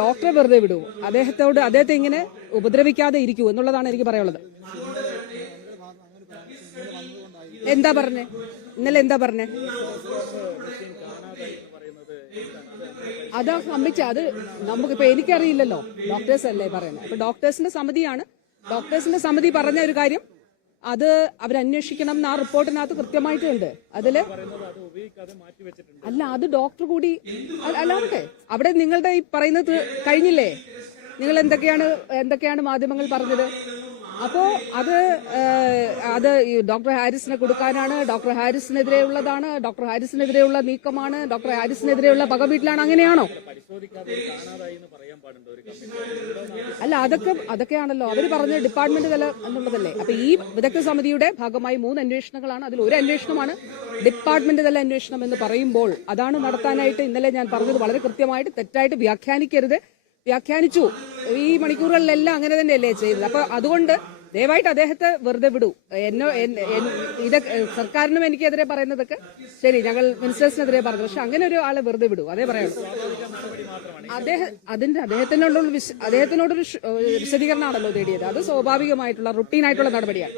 ഡോക്ടറെ വെറുതെ വിടൂ. അദ്ദേഹത്തോട് അദ്ദേഹത്തെ ഇങ്ങനെ ഉപദ്രവിക്കാതെ ഇരിക്കൂ എന്നുള്ളതാണ് എനിക്ക് പറയാനുള്ളത്. എന്താ പറഞ്ഞേ? ഇന്നലെ എന്താ പറഞ്ഞേ? അതാ സംഭവിച്ച അത് നമുക്കിപ്പോ എനിക്കറിയില്ലല്ലോ. ഡോക്ടേഴ്സ് അല്ലേ പറയുന്നത്. അപ്പൊ ഡോക്ടേഴ്സിന്റെ സമിതിയാണ്. ഡോക്ടേഴ്സിന്റെ സമിതി പറഞ്ഞ ഒരു കാര്യം അത് അവരന്വേഷിക്കണം എന്ന് ആ റിപ്പോർട്ടിനകത്ത് കൃത്യമായിട്ടുണ്ട്. അതിൽ അല്ല അത് ഡോക്ടർ കൂടി അല്ല- അല്ലാവട്ടെ അവിടെ നിങ്ങളുടെ ഈ പറയുന്നത് കഴിഞ്ഞില്ലേ? നിങ്ങൾ എന്തൊക്കെയാണ് എന്തൊക്കെയാണ് മാധ്യമങ്ങൾ പറഞ്ഞത്? അപ്പോ അത് അത് ഡോക്ടർ ഹാരിസിനെ കൊടുക്കാനാണ് ഡോക്ടർ ഹാരിസിനെതിരെയുള്ളതാണ് ഡോക്ടർ ഹാരിസിനെതിരെയുള്ള നീക്കമാണ് ഡോക്ടർ ഹാരിസിനെതിരെയുള്ള പകവീട്ടിലാണ് അങ്ങനെയാണോ? അല്ല അതൊക്കെ അതൊക്കെയാണല്ലോ. അവർ പറഞ്ഞ ഡിപ്പാർട്ട്മെന്റ് തല എന്നുള്ളതല്ലേ. അപ്പൊ ഈ വിദഗ്ധ സമിതിയുടെ ഭാഗമായി മൂന്ന് അന്വേഷണങ്ങളാണ്. അതിൽ ഒരു അന്വേഷണമാണ്. ഡിപ്പാർട്ട്മെന്റ് തല അന്വേഷണം എന്ന് പറയുമ്പോൾ അതാണ് നടത്താനായിട്ട് ഇന്നലെ ഞാൻ പറഞ്ഞത് വളരെ കൃത്യമായിട്ട് തെറ്റായിട്ട് വ്യാഖ്യാനിക്കരുത്. വ്യാഖ്യാനിച്ചു. ഈ മണിക്കൂറുകളിലെല്ലാം അങ്ങനെ തന്നെയല്ലേ ചെയ്തത്? അപ്പൊ അതുകൊണ്ട് ദയവായിട്ട് അദ്ദേഹത്തെ വെറുതെ വിടൂ. എന്നോ ഇത് സർക്കാരിനും എനിക്കെതിരെ പറയുന്നതൊക്കെ ശരി ഞങ്ങൾ മിനിസ്റ്റേഴ്സിനെതിരെ പറഞ്ഞു. പക്ഷെ അങ്ങനെ ഒരു ആളെ വെറുതെ വിടൂ. അതേ അദ്ദേഹം അതിന്റെ അദ്ദേഹത്തിനോടുള്ള അദ്ദേഹത്തിനോടൊരു വിശദീകരണമാണല്ലോ തേടിയത്. അത് സ്വാഭാവികമായിട്ടുള്ള റുട്ടീനായിട്ടുള്ള നടപടിയാണ്.